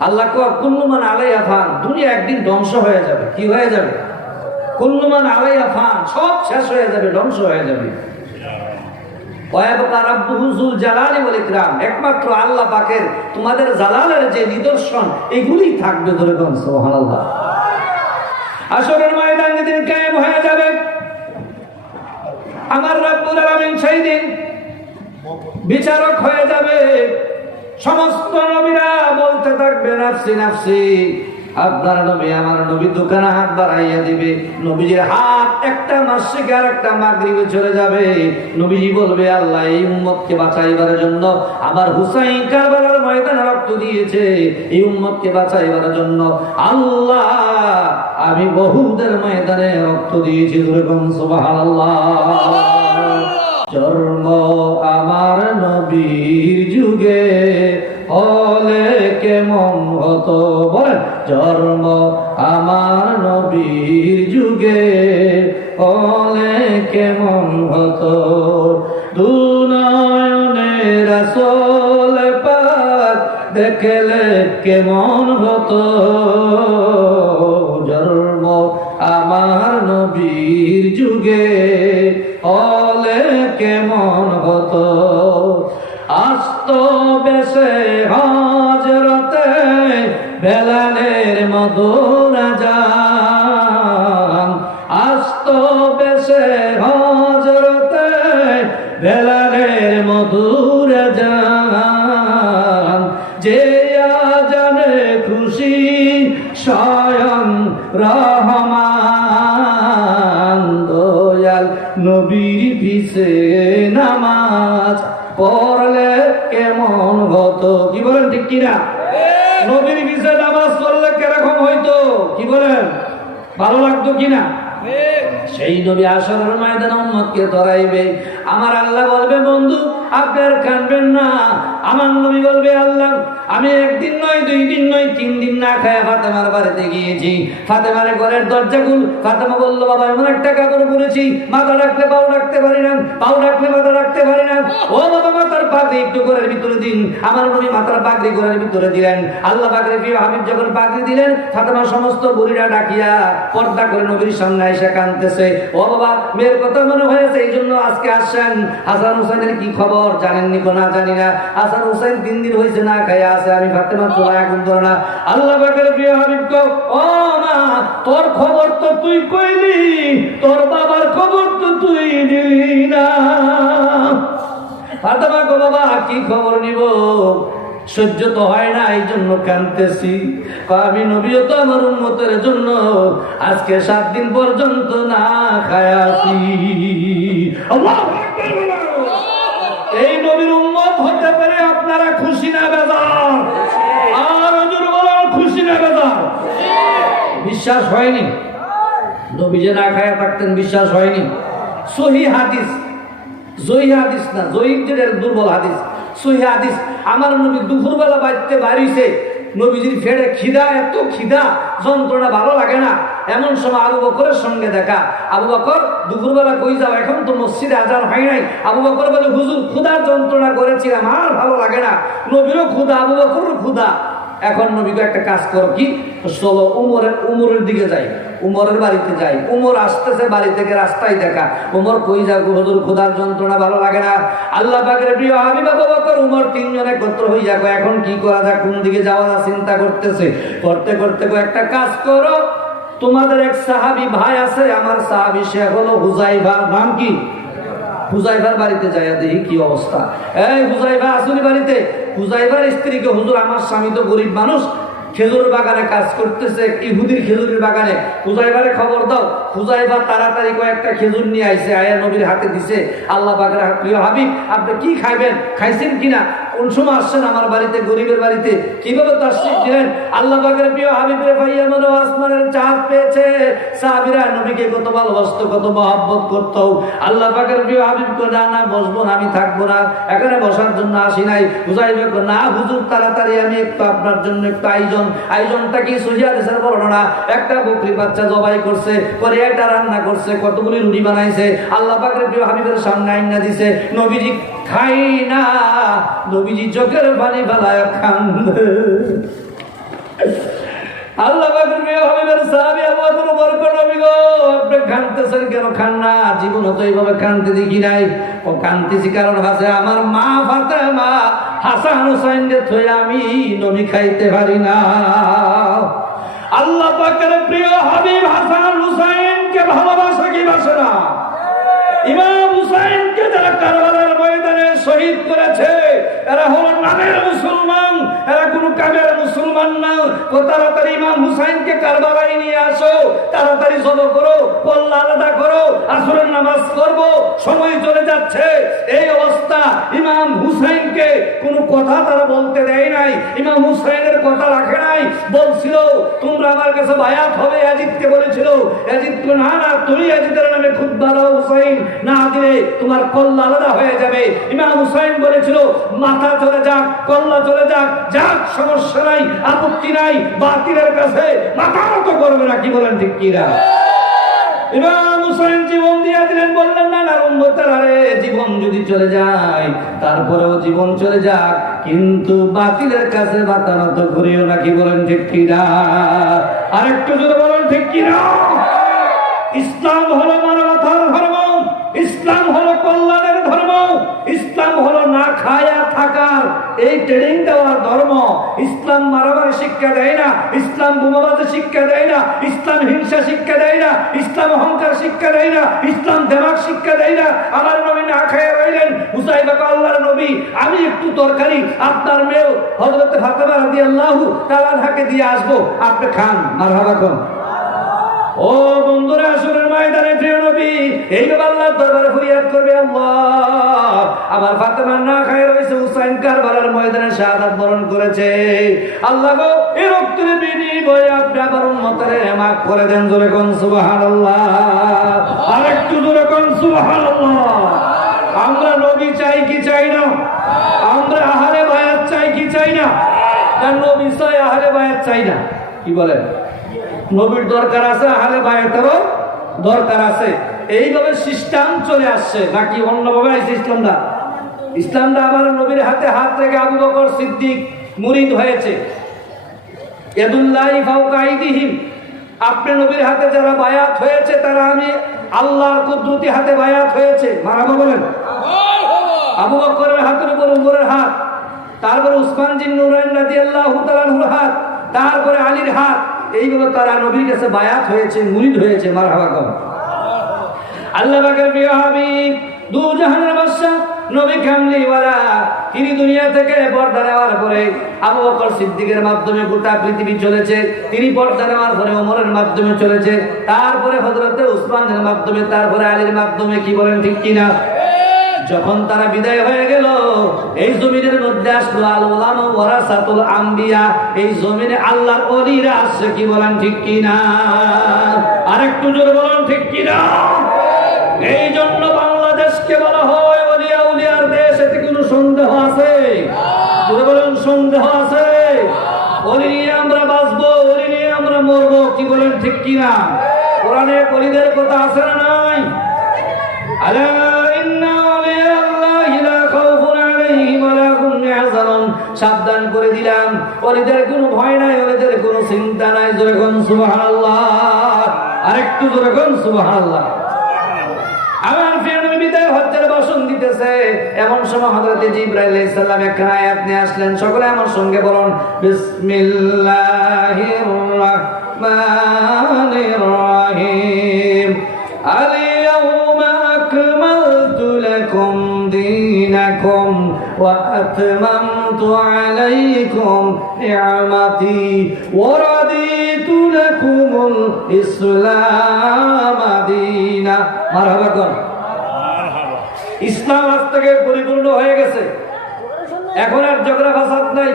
আল্লাহ কুল্লুমান আলাইয়া fun দুনিয়া একদিন ধ্বংস হয়ে যাবে। কি হয়ে যাবে? কুল্লুমান আলাইয়া ফান সব শেষ হয়ে যাবে, ধ্বংস হয়ে যাবে। একমাত্র আল্লাহ পাকের, তোমাদের জালালের যে নিদর্শন এগুলি থাকবে ধরে আসরের ময়দান যেদিন কায়েম হয়ে যাবে। আমার রব্বুল আলামিন সেই দিন বিচারক হয়ে যাবে। সমস্ত নবীরা বলতে থাকবে, নাফসি নাফসি, আপনার নবী আমার নবী দোকানে হাত বাড়াইয়া দিবে। নবীজির হাত একটা মাসিক আর একটা মাগরিবে চলে যাবে। নবীজি বলবে, আল্লাহ, এই উম্মতকে বাঁচাইবার জন্য আমার হুসাইন কারবালার ময়দানে রক্ত দিয়েছে। এই উম্মতকে বাঁচাইবার জন্য আল্লাহ, আমি বহুদের ময়দানে রক্ত দিয়েছি। যেরকম সুবহানাল্লাহ। জন্ম আমার নবীর যুগে হলে কেমন হতো? বলেন, জন্ম আমার নবীর যুগে হলে কেমন হতো? দুনয়নের আসল পাক দেখলে কেমন হতো? জন্ম আমার নবীর যুগে হলে কেমন হতো? আস্ত বেশে হজরতে বেলালের মধুর যান আস্ত বেশে হজরতে বেলালের মধুর যান যে জানে খুশি স্বয়ং রহমান নবীর পিছে নামাজ পড়লে কীরকম হইতো? কি বলেন? ভালো লাগতো কিনা সেই নবী আসরের ময়দানে উম্মতকে ধরাইবে। আমার আল্লাহ বলবে, বন্ধু আপনি আর কানবেন না। আমার নবী বলবে, আল্লাহ, আমি একদিন নয়, দুই দিন নয়, তিন দিন না খায় ফাতেমার বাড়িতে গিয়েছি। ফাতেমার ঘরের দরজা খুল। ফাতেমা বলল, বাবা, এমন একটা কাপড় পরেছি, মাথা রাখলে পাও রাখতে পারি না, পাও রাখলে মাথা রাখতে পারি না। ও একটু ভিতরে দিন। আমার নবী মাথার ভিতরে দিলেন। আল্লাহ প্রিয় হাবিব যখন দিলেন, ফাতেমা সমস্ত বুড়িরা ডাকিয়া পর্দা করে নবীর সামনে এসে কানতেছে ও বাবা, মেয়ের কথা মনে হয়েছে, এই জন্য আজকে আসছেন। হাসান কি খবর জানেননি কো না জানি না। হাসান দিন হয়েছে না খাইয়া আছে, আমি ফাতেমা ধরে না। আল্লাহ প্রিয় হাবিব ও মা, তোর খবর তো তুই কইলি, তোর বাবার খবর তো তুই দিলি না। ফাতেমা গো বাবা, কি খবর নিব? সহ্য তো হয় না, এই জন্য কানতেছি আমি নবীও তো আমার উন্মতের জন্য আজকে সাত দিন পর্যন্ত না খায়াছি এই নবীর উন্মত হতে পারে আপনারা খুশি না, বেজার? আর খুশি না, বেজার? বিশ্বাস হয়নি। নবী যে না খায়া থাকতেন, বিশ্বাস হয়নি। সহি হাদিস। জয়ী হাদিস না জয়ীব যেটা দুর্বল হাদিস। সহি হাদিস, আমার নবী দুপুরবেলা বাড়িতে বাড়িছে নবীজির ফেড়ে খিদা, এত খিদা, যন্ত্রণা ভালো লাগে না। এমন সময় আবু বকরের সঙ্গে দেখা। আবু বকর, দুপুরবেলা কই যাও? এখন তো মসজিদে আজান হয় নাই। আবু বকর বলে, হুজুর, ক্ষুধার যন্ত্রণা করেছিলাম, আর ভালো লাগে না। নবীরও ক্ষুধা, আবু বকরের ক্ষুধা। এখন নবীকে একটা কাজ করো, কি? চলো উমরের উমরের দিকে যাই, উমরের বাড়িতে যাই। উমর আসতেছে বাড়ি থেকে রাস্তায় দেখা। উমর কই যা হুজুর, খোদার যন্ত্রণা ভালো লাগে না। আল্লাহ পাকের প্রিয় আবু বকর উমর তিনজন একত্র হয়ে যাকো। এখন কি করা যাক কোন দিকে যাওয়া যায়, চিন্তা করতেছে। করতে করতে একটা কাজ করো। তোমাদের এক সাহাবি ভাই আছে, আমার সাহাবি, সে হলো হুজাইফা। নাম কি? হুজাইফার বাড়িতে যাইয়া দেখি কি অবস্থা। এই হুজাইফা আসুনি বাড়িতে। হুজাইফার স্ত্রীকে হুজুর, আমার স্বামী তো গরিব মানুষ খেজুর বাগানে কাজ করতেছে, ইহুদির খেজুরের বাগানে। হুজাইবারে খবর দাও। হুজাইফা তাড়াতাড়ি কয়েকটা খেজুর নিয়ে আয়া নবীর হাতে দিছে। আল্লাহ পাকের প্রিয় হাবিব, আপনি কি খাইবেন? খাইছেন কিনা? কোন সময় আসছেন আমার বাড়িতে, গরিবের বাড়িতে? কীভাবে দিলেন? আল্লাহ প্রিয় মনে আসমানের চাঁদ পেয়েছে। সাহাবীরা নবীকে কত ভালোবাসতো, কত মহব্বত করতো। আল্লাহ প্রিয় না না আমি থাকব না। এখানে বসার জন্য আসি নাই। বুঝাইবে না, হুজুর, তাড়াতাড়ি আমি একটু আপনার জন্য একটু আয়োজন। আয়োজনটা কি সুজিয়া দেশের বর্ণনা? একটা বকরি বাচ্চা জবাই করছে, পরে এটা রান্না করছে, কতগুলি রুটি বানাইছে, আল্লাহ পাকের প্রিয় হাবিবের সামনে আইনা দিছে, নবীজি খাই না, নবীজি চোখের পানি বেলায় খান কেন নাই। আমার মা ফাতে মা হাসান হোসাইন থই আমি নমি খাইতে পারি না। আল্লাহ পাকের প্রিয় হাবিব হাসান হুসাইনকে ভালোবাসা কি বাসে না? ইমাম হুসাইনকে যারা কারবালার ময়দানে শহীদ করেছে। এরা হলো নামের মুসলমান, এরা কোনো কামের মুসলমান না। ও তাড়াতাড়ি ইমাম হুসাইনকে কারবালায় নিয়ে আসো, তাড়াতাড়ি জব করো কল্লা আলাদা করো, আসরের নামাজ করব সময় চলে যাচ্ছে। এই অবস্থা ইমাম হুসাইনকে কোনো কথা তারা বলতে দেয় নাই, ইমাম হুসাইনের কথা রাখে নাই। বলছিল, তোমরা আমার কাছে বায়াত হবে অজিতকে বলেছিল অজিত না না, তুমি অজিতের নামে খুব ভালো হুসাইন। না দিলে তোমার কল্লা আলাদা হয়ে যাবে। ইমাম হুসাইন বলেছিল, মাথা চলে যাক, কল্লা চলে যাক যাক, সমস্যা নাই, আপত্তি নাই, বাতিলের কাছে মাথা মতো করবে না, কি বলেন ঠিক কিরা না তারপরেও জীবন চলে যাক, কিন্তু বাতিলের কাছে মাথা করিও বলেন ঠিক কিরা আরেকটু যদি বলেন ঠিক কিরা ইসলাম হলো মানবতার ধর্ম, ইসলাম হলো ইসলাম হলো না খায়া থাকার এই ট্রেনিং দেওয়ার ধর্ম ইসলাম মারামারি শিক্ষা দেয় না, ইসলাম বোমাবাজি শিক্ষা দেয় না, ইসলাম হিংসা শিক্ষা দেয় না, ইসলাম অহংকার শিক্ষা দেয় না, ইসলাম দেমাগ শিক্ষা দেয় না। আমার নবী না খায়া রইলেন হুসাইবা আল্লাহর নবী। আমি একটু তরকারি, আপনার মেয়ে হজরত ফাতেমা রাদিয়াল্লাহু তাআলা হাকে দিয়ে আসব। আপনি খান, মারহাবা কোন ও বন্ধুরা, আসরের ময়দানে প্রিয় নবী এইভাবে আল্লাহ দরবারে ফরিয়াদ করবে আল্লাহ। আমার ফাতেমা না খায় রয়েছে হুসাইন কারবালার ময়দানে শাহাদাত বরণ করেছে। আল্লাহ গো এই রক্তের বিনিময়ে আপনি আবার উম্মতের মাফ করে দেন জোরে কোন সুবহানাল্লাহ। আর একটু জোরে কোন সুবহানাল্লাহ। আমরা নবী চাই কি চাই না? আমরা আহারে বায়াত চাই কি চাই না? না, নবী চাই, আহারে বায়াত চাই না। কি বলেন? নবীর দরকার আছে আহলে বায়াতেরও দরকার আছে। এইভাবে সিস্টেম চলে আসছে, বাকি অন্যভাবে আছে ইসলামটা আবার নবীর হাতে হাত রেখে আবু বকর সিদ্দিক মুরিদ হয়েছে। এদুল্লাহি ফাউকাইদিহিম আপনি নবীর হাতে যারা বায়াত হয়েছে তারা আমি আল্লাহর কুদরতি হাতে বায়াত হয়েছে। মারাবো বলেন। আবু বকরের হাতের উপর উমরের হাত তারপরে উসমান জিন নুরাইন রাদিয়াল্লাহু তাআলার হাত তারপরে আলীর হাত এইভাবে তারা নবীর কাছে বায়াত হয়েছে মুরিদ হয়েছে। মারহাবা কম। আল্লাহ পাকের প্রিয় হাবিব দু তিনি দুনিয়া থেকে সিদ্দিকের মাধ্যমে গোটা পৃথিবী চলেছে। তিনি পরে মাধ্যমে চলেছে। তারপরে উসমানের মাধ্যমে, তারপরে আলীর মাধ্যমে, কি বলেন ঠিক কিনা? যখন তারা বিদায় হয়ে গেল, এই জমিনের মধ্যে আসলো আল ওলামা ওয়ারাসাতুল আম্বিয়া। এই জমিনে আল্লাহর ওলিরা আসছে, কি বলেন ঠিক কিনা? আরেকটু জোরে বলেন ঠিক কিনা? এই জন্য দেশকে বলা হয় অলিয়া উলিয়ার দেশ, এতে কোনো সন্দেহ আছে? বলেন, সন্দেহ আছে? অলি নিয়ে আমরা বাঁচবো, অলি নিয়ে আমরা মরবো, কি বলেন ঠিক কিনা? কোরআনে অলিদের কথা আছে না নাই? আলা সাবধান করে দিলাম, অলিদের কোনো ভয় নাই, অলিদের কোনো চিন্তা নাই। জোরে কোন সুবহানাল্লাহ। আরেকটু জোরে কোন প্রিয় নবী বিদায় হজ্জের ভাষণ দিতেছে এমন সময় হযরত জিবরাইল আলাইহিস সালাম একখানা আয়াত নিয়ে আসলেন সকলে আমার সঙ্গে বলুন বিসমিল্লাহির রাহমানির রহিম اليوم أكملت لكم دينكم وأتممت عليكم نعمتي ورضيت لكم الإسلام دينا مرحبا কর ইসলাম আজ থেকে পরিপূর্ণ হয়ে গেছে। এখন আর ঝগড়া ফাসাদ নাই,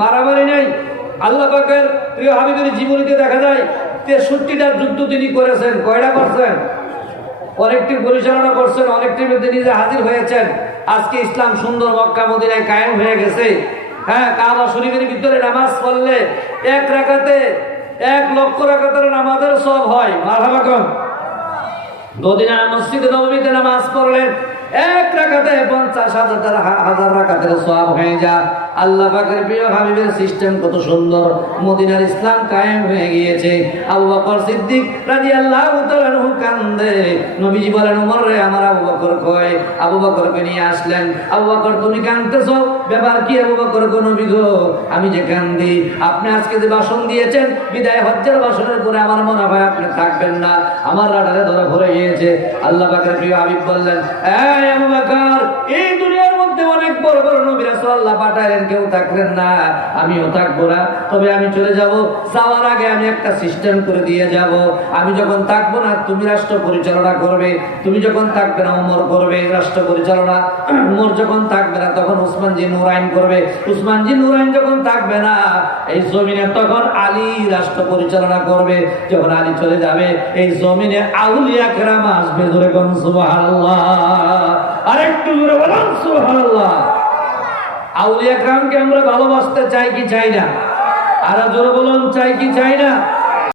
মারামারি নাই। আল্লাহ পাকের প্রিয় হাবিবের জীবনীতে দেখা যায়, তেষট্টিটা যুদ্ধ তিনি করেছেন। কয়টা করছেন? অনেকটি পরিচালনা করছেন, অনেকটির মধ্যে নিজে হাজির হয়েছেন। আজকে ইসলাম সুন্দর মক্কা মদিনায় কায়েম হয়ে গেছে। হ্যাঁ কাবা শরীফের ভিতরে নামাজ পড়লে এক রাখাতে এক লক্ষ রাখাতের নামাজের সব হয়। মারহাবা কম মদিনা মসজিদে নবমীতে নামাজ পড়লেন এক রাখাতে পঞ্চাশ হাজার হাজার রাখাতে সব হয়ে যা। আল্লাহ পাকের প্রিয় হাবিবের সিস্টেম কত সুন্দর। মদিনার ইসলাম কায়েম হয়ে গিয়েছে। আবু বকর সিদ্দিক রাদিয়াল্লাহু তাআলা আনহু কান্দে। নবীজি বলেন, ওমর রে, আমার আবু বকর কয় আবু বকরকে নিয়ে আসলেন। আবু বকর, তুমি কান্দতেছো ব্যাপার কি আবু বকর গো নবী গো? আমি যে কান্দি। আপনি আজকে যে ভাষণ দিয়েছেন, বিদায় হজ্জের ভাষণের পরে আমার মনে হয় আপনি থাকবেন না। আমার রাডারে ধরে ভরে গিয়েছে। আল্লাহ পাকের প্রিয় হাবিব বললেন আবু বকর। এই দুনিয়ার মধ্যে অনেক বড় বড় নবী পাঠালেন কেউ থাকলেন না। আমিও না। তবে আমি চলে যাব। যাওয়ার আগে আমি একটা সিস্টেম করে দিয়ে যাব। আমি যখন না, তুমি রাষ্ট্র পরিচালনা করবে। তুমি যখন থাকবে না, ওমর করবে রাষ্ট্র পরিচালনা। ওমর যখন থাকবে না, তখন উসমান জি নুরাইন করবে। উসমান জি নুরাইন যখন থাকবে না, এই জমিনে তখন আলী রাষ্ট্র পরিচালনা করবে। যখন আলী চলে যাবে, এই জমিনে আউলিয়া কেরাম আসবে জোরে কোন সুবহানাল্লাহ। আরেকটু জোরে বলুন, সুবহানাল্লাহ। আউলিয়া গ্রামকে আমরা ভালোবাসতে চাই কি চাই না? আর জোরে বলুন, চাই কি চাই না?